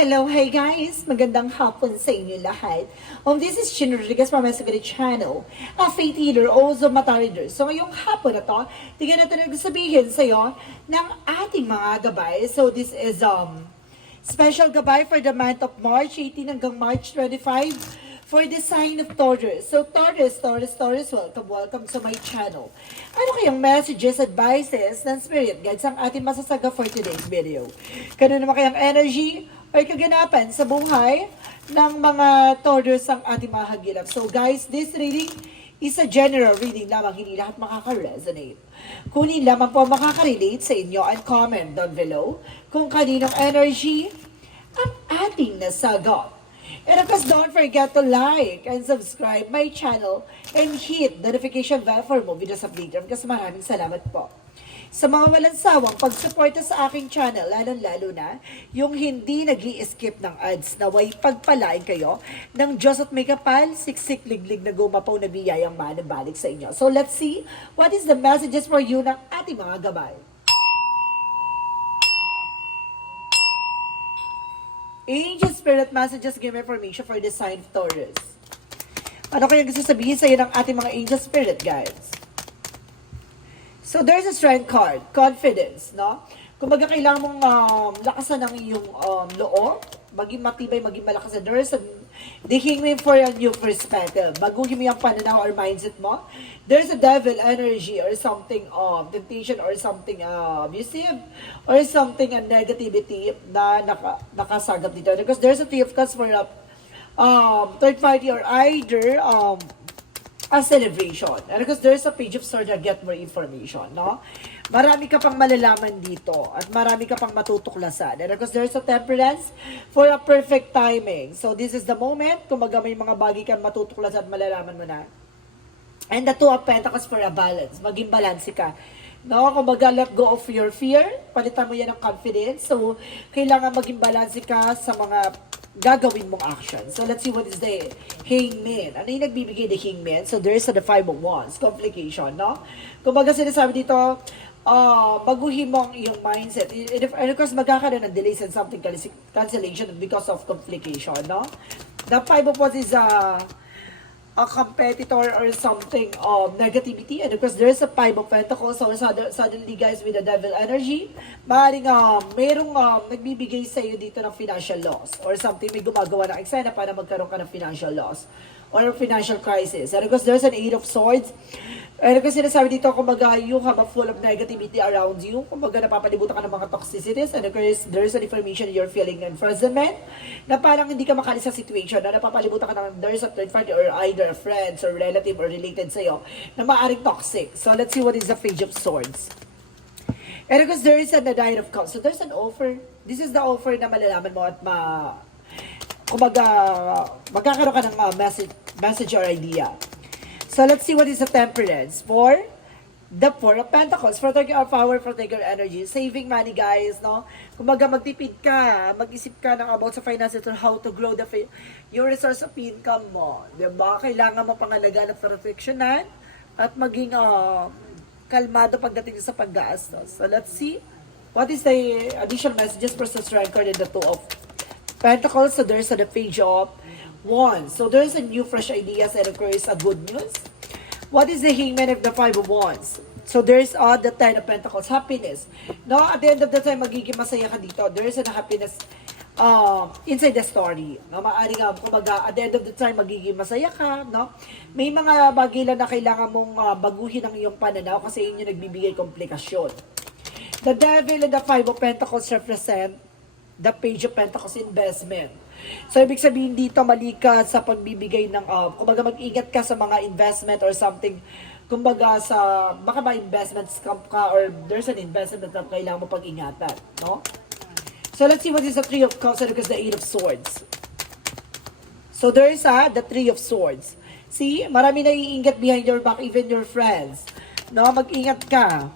Hello, hi guys! Magandang hapon sa inyo lahat. This is Chin Rodriguez from my Sagrada channel, a faith healer, also mata reader. So ngayong hapon na to, tignan natin nagsasabihin sa iyo ng ating mga gabay. So this is special gabay for the month of March 18 hanggang March 25 for the sign of Taurus. So Taurus, welcome to my channel. Ano kayang messages, advices ng Spirit Guides ang ating masasaga for today's video? Kano naman kayang energy or kaganapan sa buhay ng mga Taurus ang ating mga hagilap. So guys, this reading is a general reading lamang, hindi lahat makaka-resonate. Kunin lamang po makaka-relate sa inyo and comment down below kung kaninong energy ang ating nasagot. And of course, don't forget to like and subscribe my channel and hit the notification bell for more videos update. Kasi maraming salamat po sa mga walang sawang pagsuporta sa aking channel, lalo na yung hindi nag-i-skip ng ads, naway pagpalain kayo ng Diyos at may kapal, siksik liglig na gumapaw na biyayang manabalik sa inyo. So let's see what is the messages for you ng ating mga gabay. Angel Spirit Messages give information for the sign of Taurus. Ano kaya gusto sabihin sa iyo ng ating mga Angel Spirit Guides? So there's a strength card, confidence, no? Kung baga kailangan mong lakasan ng iyong loob, maging matibay, maging malakas. There's the hangman for a new perspective. Baguhin mo yung pananaw or mindset mo. There's a devil energy or something temptation or something abusive or something negativity na nakasagap dito. Because there's a three of cups for a third party or either a celebration. And because there's a page of swords that get more information, no? Marami ka pang malalaman dito at marami ka pang matutuklasan. And because there's a temperance for a perfect timing. So this is the moment, kung may mga bagay kang matutuklasan at malalaman mo na. And the two of pentacles for a balance. Maging balance ka. No, kumbaga let go of your fear, palitan mo yan ng confidence. So, kailangan maging balance ka sa mga gagawin mong action. So, let's see what is the hangman. Ano yung nagbibigay the hangman? So, there is the five of wands, complication, no? Kumbaga sinasabi dito, baguhin mo ang iyong mindset. And of course, magkakaroon ng delays and something cancellation because of complication, no? The five of wands is a competitor or something of negativity. And of course, there's a five of pentacles. So suddenly guys, with the devil energy, maaaring merong nagbibigay sa iyo dito ng financial loss or something, may gumagawa ng eksena para magkaroon ka ng financial loss or financial crisis. And of course, there's an eight of swords. And of course, sinasabi dito, kumbaga, you have a full of negativity around you. Kumbaga, napapalibutan ka ng mga toxicities. And of course, there's an information you're feeling imprisonment na parang hindi ka makalis sa situation na napapalibutan ka ng there's a third party or either a friends or relative or related sa'yo na maaaring toxic. So, let's see what is the page of swords. And of course, there is a nine of cups. So, there's an offer. This is the offer na malalaman mo at kumbaga, magkakaroon ka ng message or idea. So, let's see what is the temperance for the Four of Pentacles. Protect your power, protect your energy. Saving money, guys, no? Kumbaga, magtipid ka, mag-isip ka ng about sa finances or how to grow your resource of income mo. Diba? Kailangan mo pangalagaan at proteksyonan at maging kalmado pagdating sa paggastos. So, let's see what is the additional messages for the strength card in the Two of Pentacles. So, there's the page of Wands. So there's a new fresh ideas and of course a good news. What is the hangman of the five of wands? So there's the ten of pentacles, happiness. No, at the end of the time magiging masaya ka dito. There is a happiness inside the story. No, maaring kumbaga at the end of the time magiging masaya ka, no? May mga bagay lang na kailangan mong baguhin ang iyong pananaw kasi yun yung nagbibigay komplikasyon. The devil and the five of pentacles represent the page of pentacles, investment. So, ibig sabihin dito, mali ka sa pagbibigay ng, kumbaga mag-ingat ka sa mga investment or something, kumbaga sa, baka ma-investments ka or there's an investment na kailangan mo pag-ingatan, no? So, let's see what is the three of cups and because the eight of swords. So, there is the three of swords. See, marami na iingat behind your back, even your friends. No, mag-ingat ka.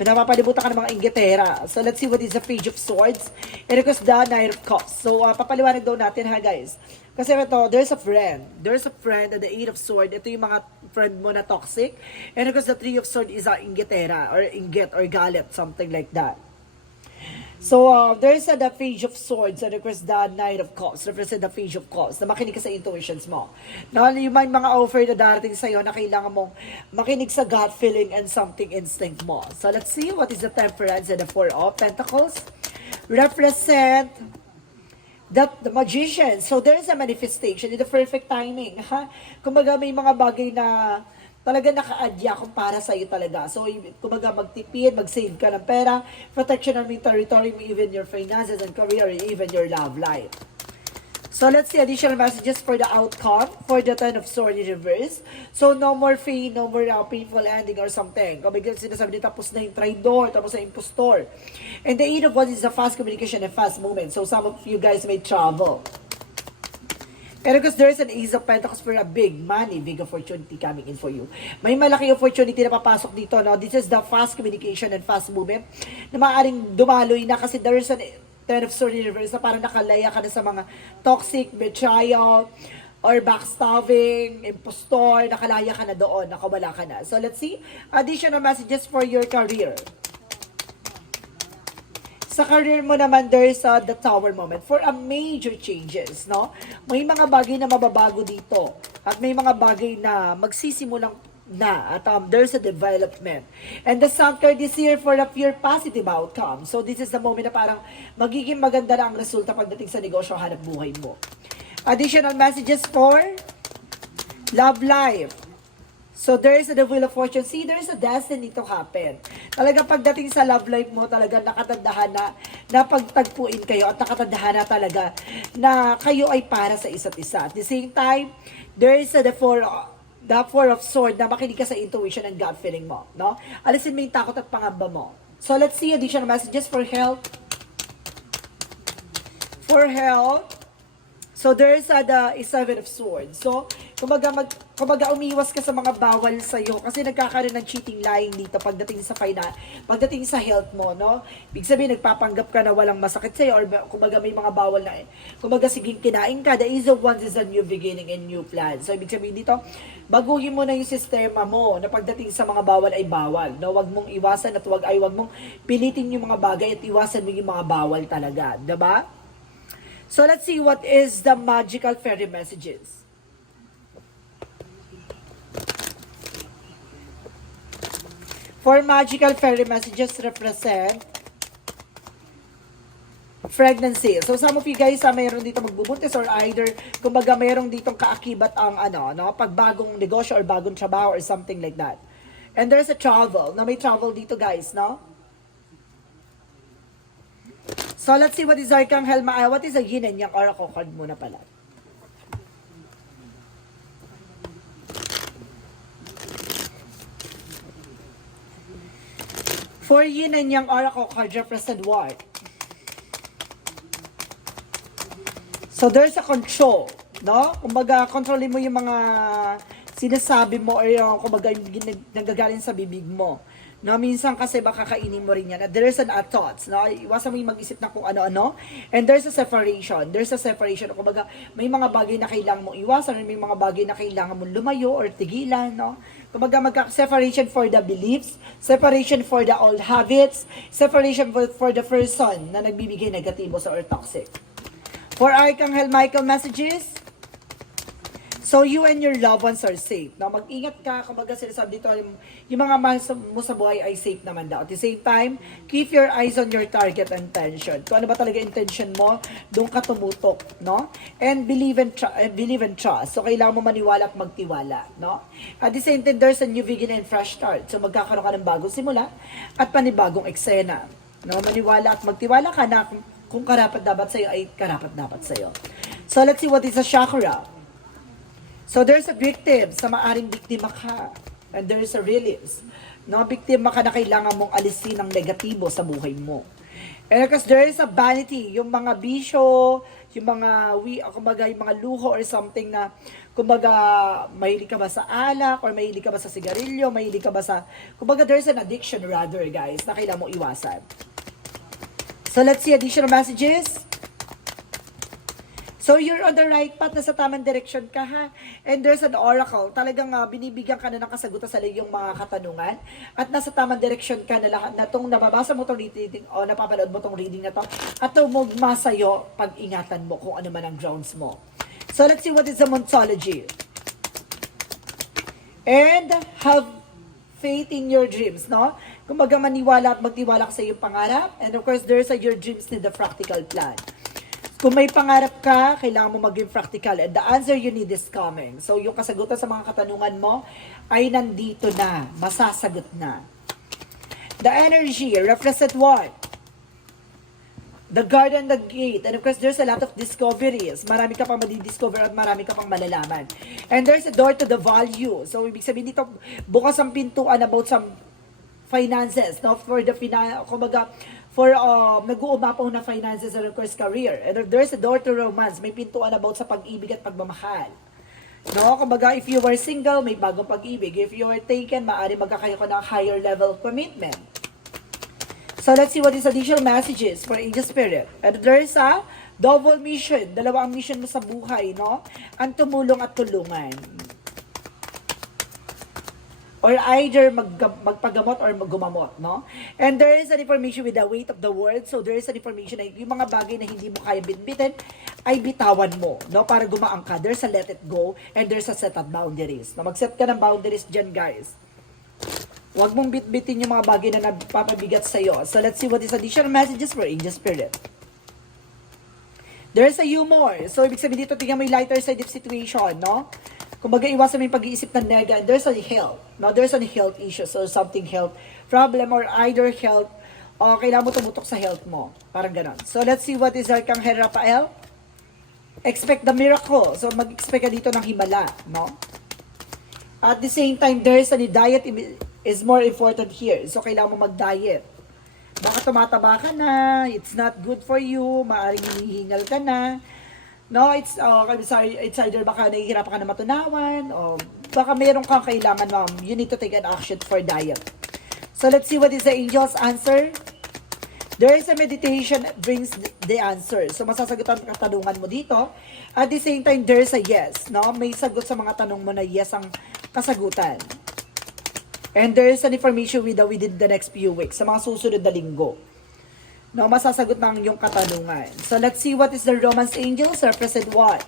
Napapalibutan ka ng mga inggitera. So, let's see what is the page of swords. And of course, the nine of cups. So, papaliwanag daw natin ha, guys. Kasi ito, there's a friend. There's a friend and the eight of swords. Ito yung mga friend mo na toxic. And of course, the three of swords is a inggitera or inggit or galit, something like that. So, there's the Page of Swords and of course the Knight of Cups. Represent the Page of Cups na makinig ka sa intuitions mo. No, yung may mga offer na darating sa'yo na kailangan mong makinig sa gut feeling and something instinct mo. So, let's see what is the Temperance and the Four of Pentacles. Represent the Magician. So, there is a manifestation in the perfect timing. Ha? Kumbaga may mga bagay na talaga naka-adya kung para sa'yo talaga. So, kumbaga magtipid, mag-save ka ng pera, protection of your territory, even your finances and career, or even your love life. So, let's see additional messages for the outcome for the Ten of Swords in reverse. So, no more pain, no more painful ending or something. Kumbaga sinasabi nito, tapos na yung traidor, tapos na yung impostor. And the Eight of Wands is a fast communication and fast movement. So, some of you guys may travel. And because there is an Ace of Pentacles for a big money, big opportunity coming in for you. May malaki opportunity na papasok dito, no? This is the fast communication and fast movement na maaaring dumaloy na kasi there is an Ten of Swords in reverse na parang nakalaya ka na sa mga toxic, betrayal, or backstabbing, impostor, nakalaya ka na doon, nakawala ka na. So let's see, additional messages for your career. Sa career mo naman, there's the Tower moment for a major changes, no? May mga bagay na mababago dito at may mga bagay na magsisimulang na at there's a development. And the Sun card is here for a pure positive outcome. So this is the moment na parang magiging maganda na ang resulta pagdating sa negosyo hanap buhay mo. Additional messages for love life. So there is a Wheel of Fortune. See, there is a destiny to happen. Talaga pagdating sa love life mo, talaga nakatandahan na pagtagpuin kayo at nakatandahan na talaga na kayo ay para sa isa't isa. At the same time, there is the Four of Swords na makinig ka sa intuition and gut feeling mo. No? Alisin mo yung takot at pangamba mo. So let's see additional messages for health. For health, so there is the Seven of Swords. So, kumbaga umiwas ka sa mga bawal sa'yo kasi nagkakaroon ng cheating, lying dito pagdating sa health mo, no? Ibig sabihin, nagpapanggap ka na walang masakit sa'yo or kumbaga may mga bawal na, kumbaga siging kinain ka. The Ace of Wands is a new beginning and new plan. So, ibig sabihin dito, baguhin mo na yung sistema mo na pagdating sa mga bawal ay bawal, no? Wag mong iwasan at wag mong pilitin yung mga bagay at iwasan mo yung mga bawal talaga, diba? So, let's see what is the magical fairy messages. For magical fairy messages represent pregnancy. So some of you guys mayroon dito magbubuntis or either kumbaga mayroong ditong kaakibat ang pagbagong negosyo or bagong trabaho or something like that. And there's a travel. Na may travel dito guys, no? So let's see what is Archangel Maaya. What is a yin and yang oracle card muna pala. For yin and yang oracle card represent what? So there's a control, no? Kumbaga, kontrolin mo yung mga sinasabi mo or yung kumbaga nanggagaling sa bibig mo. No, minsan kasi baka kainin mo rin yan. There's an thoughts, no? Iwasan mo yung mag-isip na kung ano-ano. And there's a separation. There's a separation. Kumbaga, may mga bagay na kailangan mong iwasan, may mga bagay na kailangan mong lumayo or tigilan, no? Kumbaga, separation for the beliefs, separation for the old habits, separation for the person na nagbibigay negatibo sa or toxic. For Archangel Michael messages, so you and your loved ones are safe. No? Mag-ingat ka, kumbaga sinasabi dito, yung mga mahal mo sa buhay ay safe naman daw. At the same time, keep your eyes on your target and intention. Kung ano ba talaga intention mo, doon ka tumutok, no? And believe and trust. So kailangan mo maniwala at magtiwala, no? At the same time, there's a new beginning and fresh start. So magkakaroon ka ng bagong simula at panibagong eksena. No? Maniwala at magtiwala ka na kung karapat dapat sa'yo ay karapat dapat sa'yo. So let's see what is a chakra. So there's a victim, sa maaring biktima ka. And there's a release. No, biktima ka na kailangan mong alisin ang negatibo sa buhay mo. And because there is a vanity, yung mga bisyo, yung mga luho or something na, kumbaga, mahilig ka ba sa alak, or mahilig ka ba sa sigarilyo, mahilig ka ba sa, kumbaga, there's an addiction rather, guys, na kailangan mong iwasan. So let's see additional messages. So So you're on the right path, nasa tamang direction ka ha. And there's an oracle, talagang binibigyan ka na ng kasagutan sa iyong mga katanungan. At nasa tamang direction ka na lahat na itong nababasa mo itong reading o napapanood mo itong reading na to. At tumugma sa'yo, pag-ingatan mo kung ano man ang grounds mo. So let's see what is the Moontology. And have faith in your dreams, no? Kumbaga maniwala at magtiwala ka sa iyong pangarap. And of course, there's your dreams need the practical plan. Kung may pangarap ka, kailangan mo maging practical. And the answer you need is coming. So, yung kasagutan sa mga katanungan mo ay nandito na. Masasagot na. The energy, represent what? The garden, the gate. And of course, there's a lot of discoveries. Marami ka pang madidiscover at marami ka pang malalaman. And there's a door to the value. So, ibig sabihin dito, bukas ang pintuan about some finances. No? For the kumbaga, for nag-uumapaw na finances and of course career. And if there's a door to romance, may pintuan about sa pag-ibig at pagmamahal. No? Kumbaga, if you were single, may bagong pag-ibig. If you were taken, maaari magkakayo ko ng higher level commitment. So let's see what is additional messages for Angel Spirit. And there is a double mission. Dalawa ang mission mo sa buhay, no? Ang tumulong at tulungan. Or either magpagamot or maggumamot, no? And there is an information with the weight of the world. So there is an information na yung mga bagay na hindi mo kaya bitbitin, ay bitawan mo, no? Para gumaan ka. There's a let it go and there's a set of boundaries. No? Mag-set ka ng boundaries dyan, guys. Huwag mong bitbitin yung mga bagay na nagpapabigat sa'yo. So let's see what is additional messages for Angel Spirit. There's a humor. So ibig sabihin dito, tingnan mo yung lighter side of situation, no? Kumbaga, iwasan mo yung pag-iisip ng nega. There's a health. No, there's a health issues or something health problem or either health o kailangan mo tumutok sa health mo. Parang ganon. So, let's see what is Arcangel Raphael. Expect the miracle. So, mag-expect ka dito ng himala. No? At the same time, there's a diet is more important here. So, kailangan mo mag-diet. Baka tumataba ka na, it's not good for you, maaaring hinihingal ka na. No, it's either baka nahihirapan ka na matunawan o baka mayroon kang kailangan, you need to take an action for diet. So let's see what is the angel's answer. There is a meditation that brings the answer. So masasagot ang katanungan mo dito. At the same time, there is a yes. No, may sagot sa mga tanong mo na yes ang kasagutan. And there is an information within the next few weeks, sa mga susunod na linggo. No, masasagot ng iyong katanungan. So, let's see what is the romance angels represent what?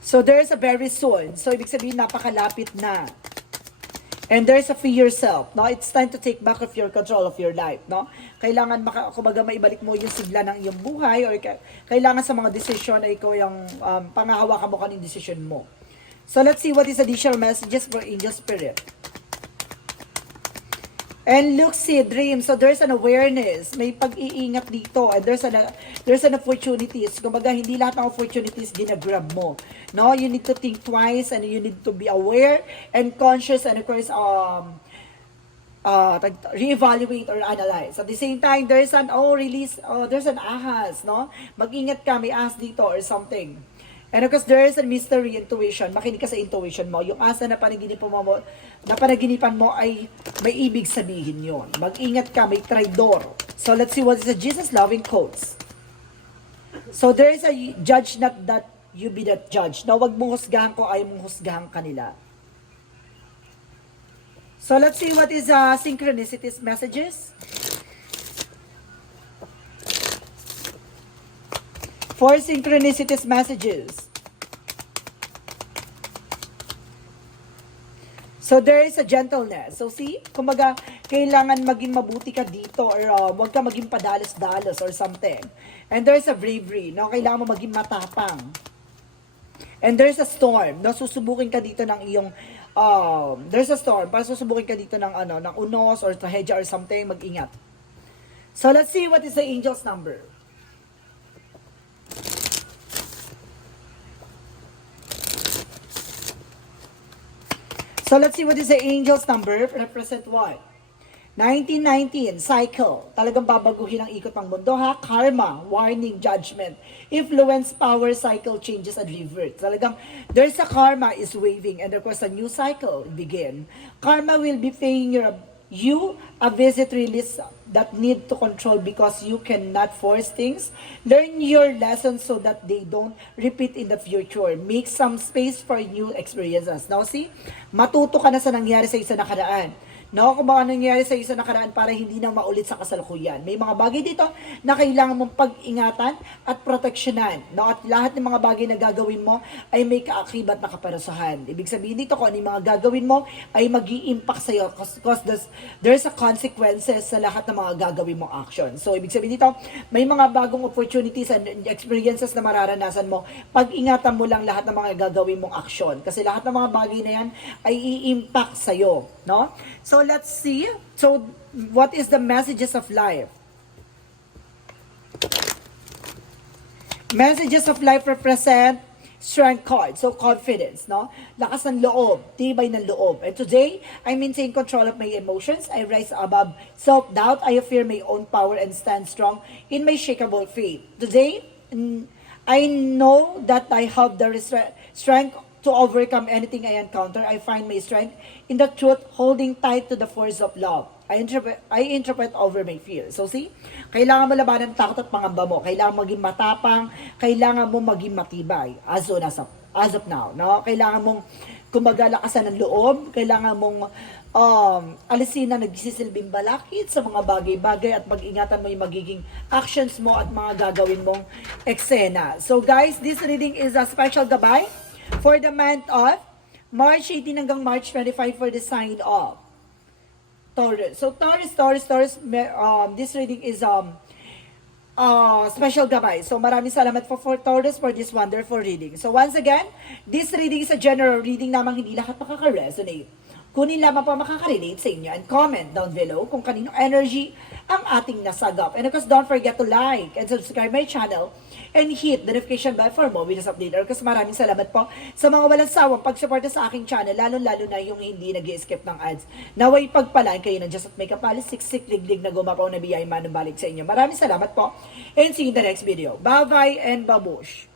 So, there is a very soon. So, ibig sabihin, napakalapit na. And there is a free yourself. No? It's time to take back of your control of your life. No? Kailangan, kumbaga, maibalik mo yung sigla ng iyong buhay or kailangan sa mga desisyon ay ikaw yung pangahawakan mo kaning desisyon mo. So, let's see what is additional messages for Angel Spirit. And lucid dream. So there's an awareness. May pag-iingat dito. And there's an opportunities. Kumbaga, hindi lahat ng opportunities ginagrab mo. No, you need to think twice and you need to be aware and conscious and of course reevaluate or analyze. At the same time, there's an there's an ahas, no? Mag-ingat ka, may ahas dito or something. And of course, there is a mystery intuition. Makinig ka sa intuition mo. Yung asa na panaginipan mo ay may ibig sabihin yon. Mag-ingat ka, may traidor. So let's see what is the Jesus loving quotes. So there is a judge not that you be that judge. Now, wag mong husgahan ko, ayaw mong husgahan kanila. So let's see what is synchronicities messages. For synchronicities messages. So there is a gentleness. So see, kumbaga, kailangan maging mabuti ka dito or wag ka maging padalos-dalos or something. And there's a bravery, no? Kailangan mo maging matapang. And there's a storm, no? Susubukin ka dito ng iyong there's a storm, para susubukin ka dito ng ng unos or trahedya or something, mag-ingat. So let's see what is the angel's number. So let's see what is the angel's number. Represent what? 1919, cycle. Talagang babaguhin ang ikot ng mundo ha. Karma, warning, judgment. Influence, power, cycle, changes, and revert. Talagang there's a karma is waving and of course a new cycle begin. Karma will be paying you a visit, release that need to control because you cannot force things. Learn your lessons so that they don't repeat in the future. Make some space for new experiences. Now see, matuto ka na sa nangyari sa isa nakaraan. No, kung baka nangyari sa isa nakaraan para hindi na maulit sa kasalukuyan. May mga bagay dito na kailangan mong pag-ingatan at proteksyonan. No, at lahat ng mga bagay na gagawin mo ay may kaakibat na kaparusahan. Ibig sabihin dito kung ano yung mga gagawin mo ay mag-i-impact sa'yo because there's a consequences sa lahat ng mga gagawin mong action. So, ibig sabihin dito, may mga bagong opportunities and experiences na mararanasan mo. Pag-ingatan mo lang lahat ng mga gagawin mong action. Kasi lahat ng mga bagay na yan ay i-impact sa'yo. No? So, let's see. So, what is the messages of life? Messages of life represent strength card. So, confidence, no? Lakas ng loob, tibay ng loob. And today, I maintain control of my emotions. I rise above self-doubt. I affirm my own power and stand strong in my shakable faith. Today, I know that I have the strength to overcome anything I encounter. I find my strength in the truth, holding tight to the force of love. I interpret over my fear. So see, kailangan mo labanan ang takot at pangamba mo. Kailangan maging matapang, kailangan mo maging matibay as of now. No? Kailangan mong kumagalakasan ng loob, kailangan mong alisin na nagsisilbing balakid sa mga bagay-bagay at mag-ingatan mo yung magiging actions mo at mga gagawin mong eksena. So guys, this reading is a special gabay for the month of March 18 hanggang March 25 for the sign of Taurus. So Taurus, this reading is special gabay. So maraming salamat for Taurus for this wonderful reading. So once again, this reading is a general reading namang hindi lahat makaka-resonate. Kunin lamang pa makaka-relate sa inyo and comment down below kung kaninong energy ang ating nasagap. And of course, don't forget to like and subscribe my channel and hit the notification bell for more videos update. Kasi maraming salamat po sa mga walang sawang pagsuporta sa aking channel, lalo-lalo na yung hindi nag-skip ng ads. Naway pagpalaan kayo ng Diyos at may kapalis, siksik, liglig na gumapaw na biyay manubalik sa inyo. Maraming salamat po and see you in the next video. Bye-bye and babush!